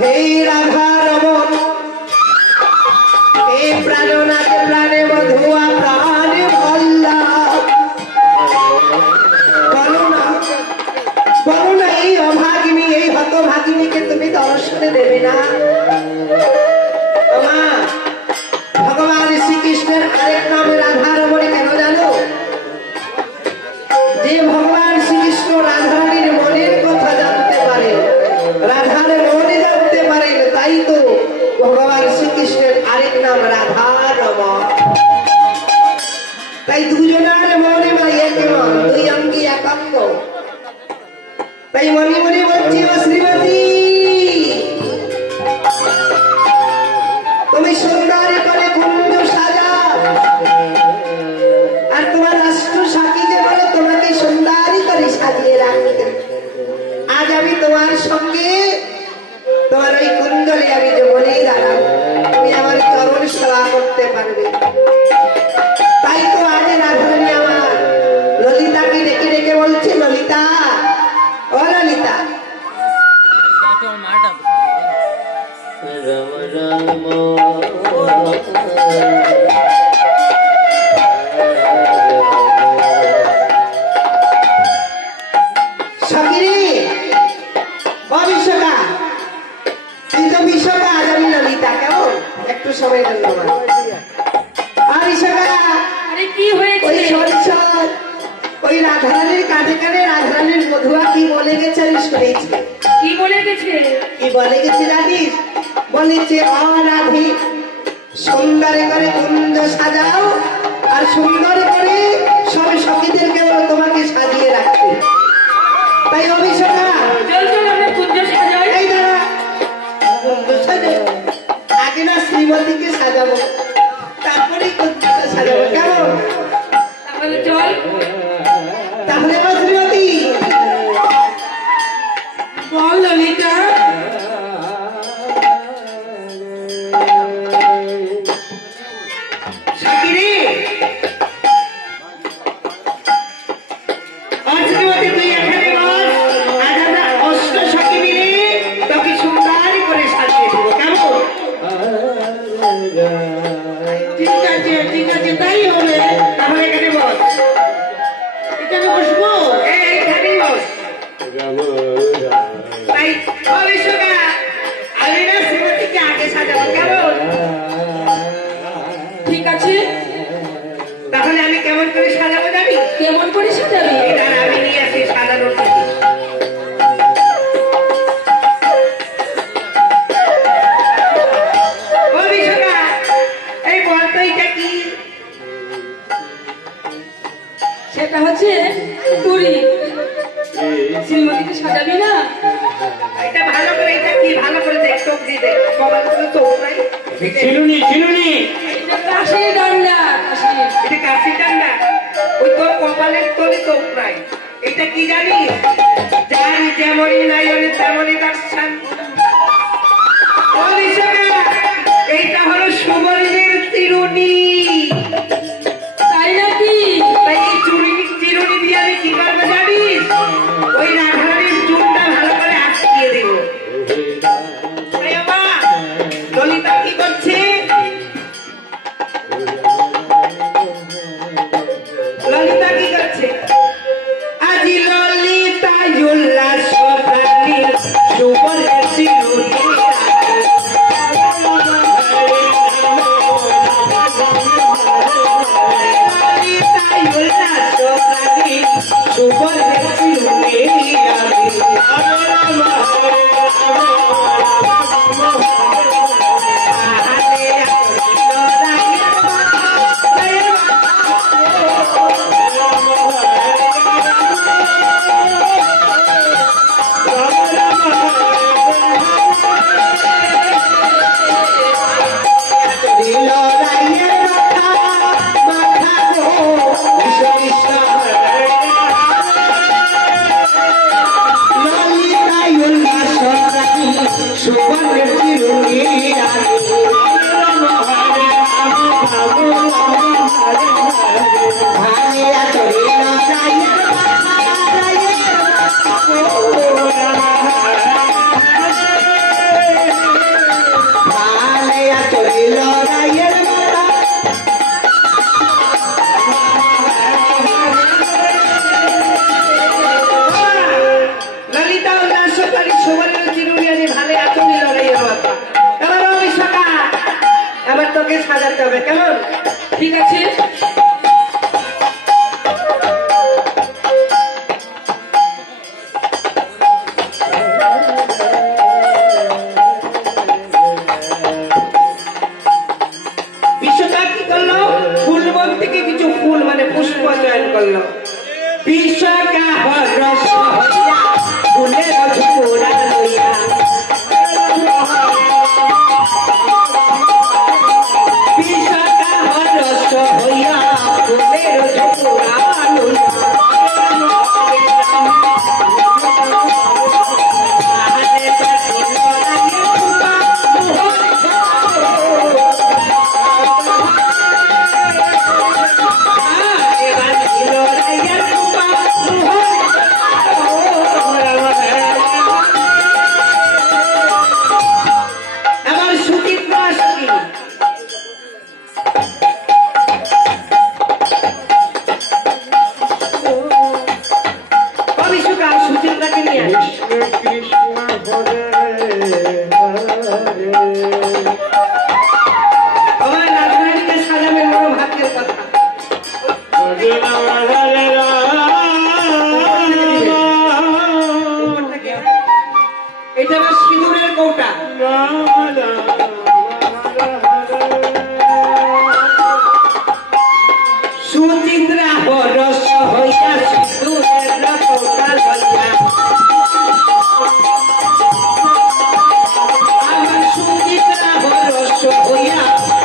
হে রাধা রমন, হে প্রাণনাথ প্রাণে বধুয়া প্রাণে বল্লভ, বলো না এই অভাগিনী, এই হতভাগিনীকে তুমি দর্শনে দেবে না? মা, ভগবান শ্রীকৃষ্ণের আরেক নাম রাধা রমন কেন জানো? যে ভগবান শ্রীকৃষ্ণ রাধারানীর মনের কথা জানতে পারে, রাধার মনে জানতে পারেন, তাই তো ভগবান শ্রীকৃষ্ণের আরেক নাম রাধা রমন। তাই দুজনের মনে বা এক মন, দুই অঙ্গী এক অঙ্গ। তাই মনে মনে বলছি, ও শ্রীমতী, তুমি সুন্দর করে কুঞ্জ সাজাও, আর তোমার রাষ্ট্র সাথীকে বলে তোমাকে সুন্দরী করে সাজিয়ে রাখতে। আজ আমি তোমার সঙ্গে তোমার ওই কুঞ্জলে আমি যখনই দাঁড়াবো, তুমি আমার চরণ সেবা করতে পারবে। তাই তো আজ রাধারানী আমার ললিতাকে ডেকে ডেকে বলছে, ললিতা, ও ললিতা, একটু সময় ধন্যবাদ। ওই রাধারানীর কাঁধে কাঁধে রাধারানীর মধুয়া কি বলে গেছে আমি শুনেছি। কি বলে গেছে? কি বলে গেছে জানিস? বলেছে, অরাধি সুন্দর করে কুঞ্জ সাজাও, আর সুন্দর করে সব সখীদেরকে তোমাকে সাজিয়ে রাখতে। তাই অভিষেকা, কুঞ্জ সাজাই। এই দাঁড়া, কুঞ্জ সাজে আগে না শ্রীমতীকে সাজাবো, তারপরেই কুঞ্জটা সাজাবো, কেমন? তাহলে চল। তাহলে শ্রীমতী বল ললিতা। সাকিরে, শ্রীমতী তুই এখানে বস, আজ আমরা অষ্ট সখী মিলে তোকে সুন্দর করে সাজিয়ে দেবো, কেমন? ঠিক আছে, তাই হবে। তাহলে এখানে বস। এখানে বসবো? এইখানেই বস। তাই অভিষেকা, আমি না শ্রীমতীকে আগে সাজাবো, কেমন? ঠিক আছে। তাহলে আমি কেমন করে সাজাবো জানি? কেমন করে সাজাবি? এটা আমি নিয়ে আসি সাজানোর জিনিস। অভিষেকা, এই বলতো এটা কি? সেটা হচ্ছে তুরি। শ্রীমতীকে সাজাবি না? এটা ভালো করে, এটা কি ভালো করে দেখ, চোখ দিয়ে দেখ, মোবাইল করে চোখ নাই। চিনুনি এটা কাশির ডান্ডা, কাশির। এটা কাশি ডান্ডা, ওই তোর কপালের তলে চোখ নাই। এটা কি জানিস? যার যেমনই নয়নে তেমনই দর্শন। অভিষেকা, এইটা হলো সুবর্ণের চিরুনি। তাই নাকি? তাই এই চিরুনি দিয়ে আমি কি করবো জানিস? ওই রাধারানীর চুলটা ভালো করে আটকিয়ে দেবো। তাই আমার ললিতা কি করছে? ললিতা কি করছে? আজি ললিতা উল্লাস প্রাণী সুবর্ণের চিরুনি। আমার রাজধানীকে সাজাবে বড় ভাগ্যের কথা। এটা আমার সিঁদুরের কৌটা। সুচিত্রা বরস হইয়া সিঁদুরের কৌটা লইয়া, আমার সুচিত্রা বরস হইয়া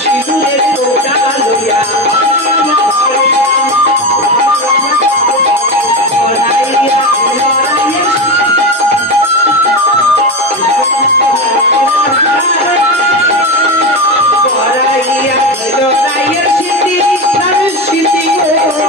সিঁদুরের কৌটা লইয়া, লড়াইয়া লড়াইয়া লড়াইয়া লড়াইয়া সিদ্ধি প্রাণ সিদ্ধি গো।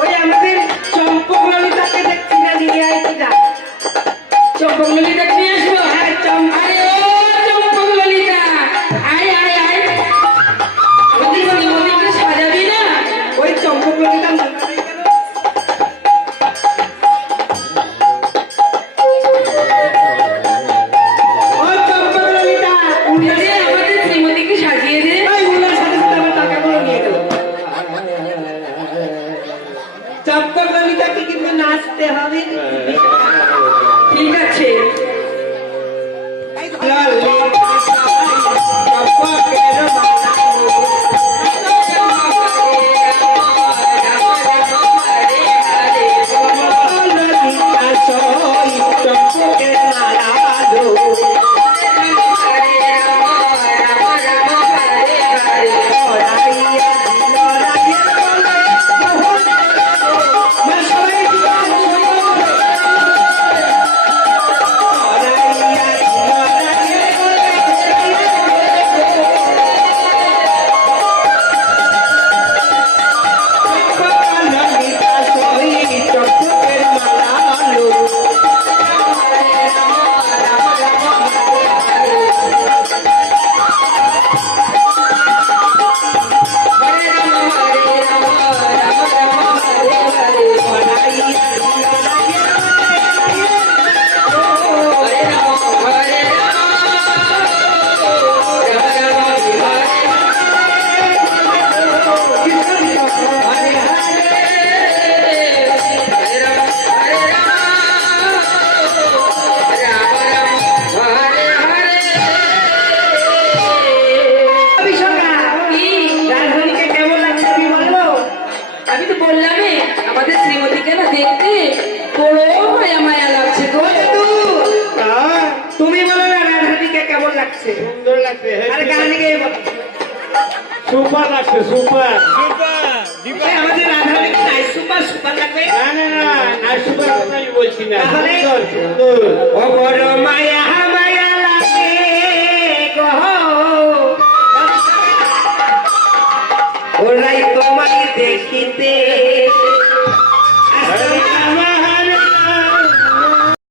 ওই আমাদের চম্পক ললিতাকে দেখছি না, নিয়ে আইতে যা। চম্পক ললিতাকে নিয়ে আসবো। হ্যাঁ, চম্পক। আরে ও চম্পক ললিতা, আয় আয় আয়, আমাদের শ্রীমতীকে সাজাবি না? ওই চম্পক ললিতা মন্দিরে গেল। ও চম্পক ললিতা, উনার দে, আমাদের শ্রীমতীকে সাজিয়ে দে। ওই উনার সাথে সাথে আমার টাকাগুলো নিয়ে গেল। চম্পক ললিতাকে কিন্তু নাচতে হবে। ঠিক আছে। ললিতা চম্পকের মালা গো। ললিতা সই চম্পকের মালা গো। লড়াইয়া লড়াইয়া বলে মোহন মা সবাই জীবন লড়াইয়া লড়াইয়া বলে ললিতা সই চম্পকের মালা গো। রাজধানীকে কেমন লাগছে তুমি বলো? আমি তো বললামই, আমাদের শ্রীমতীকে না দেখতে বড় মায়া মায়া লাগছে গো। তুমি বলো না রাজধানীকে কেমন লাগছে? সুন্দর লাগছে আরে গান গেয়ে বলো। সুপার লাগছে সুপার এই আমাদের রাজধানীকে নাই সুপার সুপার লাগবে। না না না না সুপার কথাই বলছি না তাহলে? সুন্দর সুন্দর ও বড় মায়া মায়া লাগে গো, ওরাই তোমায় দেখিতে